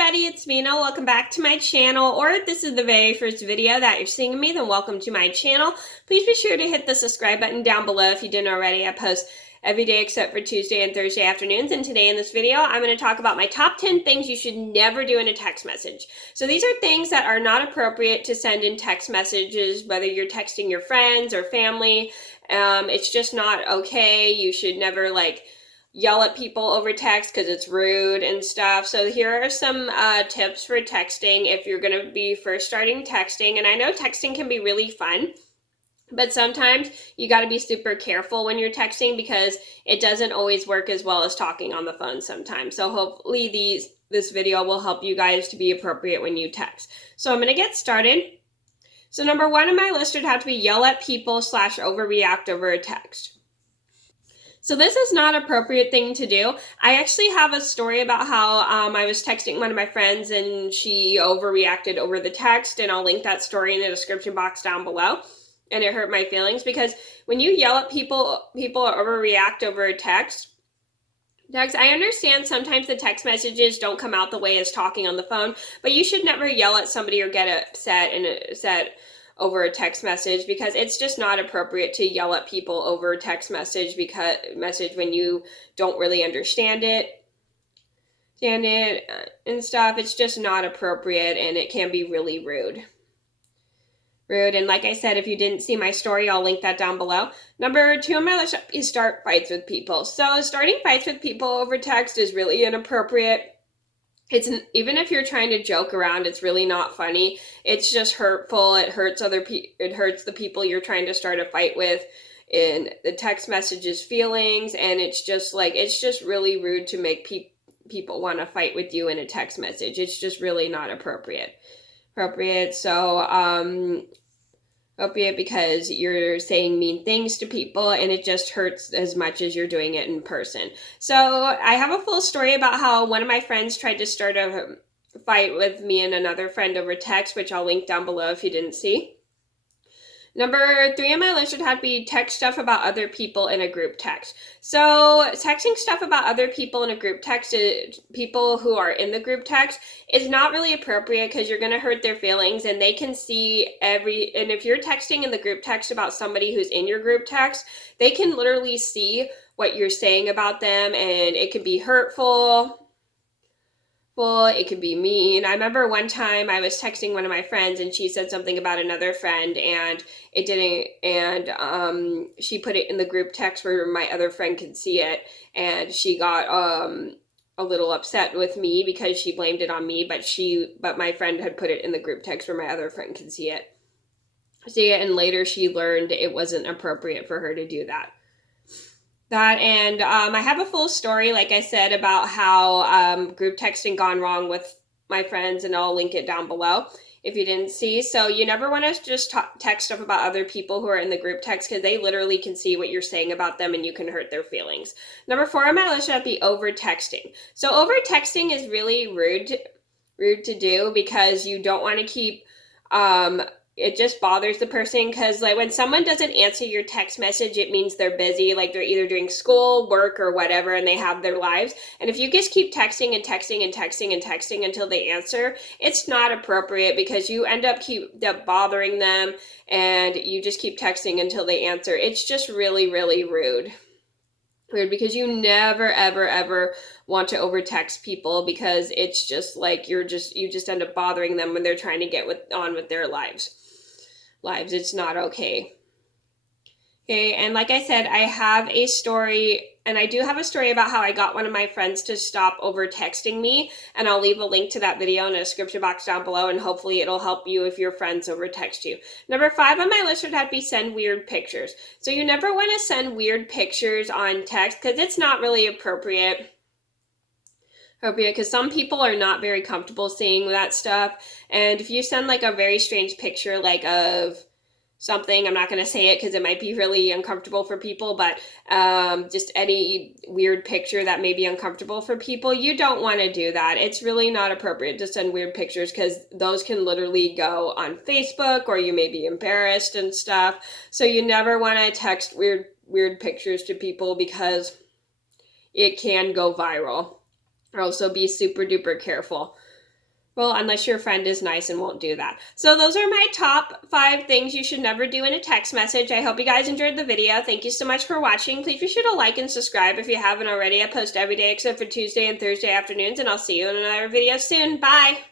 everybody, it's Mena. Welcome back to my channel, or if this is the very first video that you're seeing me, then welcome to my channel. Please be sure to hit the subscribe button down below if you didn't already. I post every day except for Tuesday and Thursday afternoons, and today in this video, I'm going to talk about my top 10 things you should never do in a text message. So these are things that are not appropriate to send in text messages, whether you're texting your friends or family. It's just not okay. You should never yell at people over text because it's rude and stuff. So here are some tips for texting if you're going to be first starting texting. And I know texting can be really fun, but sometimes you got to be super careful when you're texting because it doesn't always work as well as talking on the phone sometimes. So hopefully this video will help you guys to be appropriate when you text. So I'm going to get started. So number one on my list would have to be yell at people / overreact over a text. So this is not an appropriate thing to do. I actually have a story about how I was texting one of my friends and she overreacted over the text, and I'll link that story in the description box down below. And it hurt my feelings because when you yell at people overreact over a text. I understand sometimes the text messages don't come out the way as talking on the phone, but you should never yell at somebody or get upset over a text message because it's just not appropriate to yell at people over a text message when you don't really understand it and stuff. It's just not appropriate and it can be really rude. And like I said, if you didn't see my story, I'll link that down below. Number two on my list is start fights with people. So starting fights with people over text is really inappropriate. Even if you're trying to joke around, it's really not funny. It's just hurtful. It hurts it hurts the people you're trying to start a fight with in the text messages feelings, and it's just really rude to make people want to fight with you in a text message. It's just really not appropriate. So appropriate because you're saying mean things to people and it just hurts as much as you're doing it in person. So I have a full story about how one of my friends tried to start a fight with me and another friend over text, which I'll link down below if you didn't see. Number three on my list would have to be text stuff about other people in a group text. So texting stuff about other people in a group text, people who are in the group text, is not really appropriate because you're going to hurt their feelings and they can see and if you're texting in the group text about somebody who's in your group text, they can literally see what you're saying about them and it can be hurtful. It could be mean. I remember one time I was texting one of my friends and she said something about another friend and it didn't, and she put it in the group text where my other friend could see it, and she got a little upset with me because she blamed it on me, but my friend had put it in the group text where my other friend could see it, and later she learned it wasn't appropriate for her to do that. And I have a full story, like I said, about how group texting gone wrong with my friends, and I'll link it down below if you didn't see. So you never want to just text stuff about other people who are in the group text because they literally can see what you're saying about them and you can hurt their feelings. Number four on my list should be over texting. So over texting is really rude to do because you don't want to keep it just bothers the person because when someone doesn't answer your text message, it means they're busy, they're either doing school, work, or whatever, and they have their lives. And if you just keep texting and texting and texting and texting until they answer, it's not appropriate because you end up bothering them and you just keep texting until they answer. It's just really, really rude because you never ever want to overtext people because it's just you just end up bothering them when they're trying to get on with their lives. It's not okay. And like I said, I have a story, and I do have a story about how I got one of my friends to stop over texting me, and I'll leave a link to that video in the description box down below, and hopefully it'll help you if your friends over text you. Number five on my list would have to be send weird pictures. So you never want to send weird pictures on text because it's not really appropriate because some people are not very comfortable seeing that stuff. And if you send a very strange picture of something, I'm not going to say it because it might be really uncomfortable for people, but just any weird picture that may be uncomfortable for people, you don't want to do that. It's really not appropriate to send weird pictures because those can literally go on Facebook or you may be embarrassed and stuff. So you never want to text weird pictures to people because it can go viral. Also be super duper careful. Well, unless your friend is nice and won't do that. So those are my top 5 things you should never do in a text message. I hope you guys enjoyed the video. Thank you so much for watching. Please be sure to like and subscribe if you haven't already. I post every day except for Tuesday and Thursday afternoons, and I'll see you in another video soon. Bye!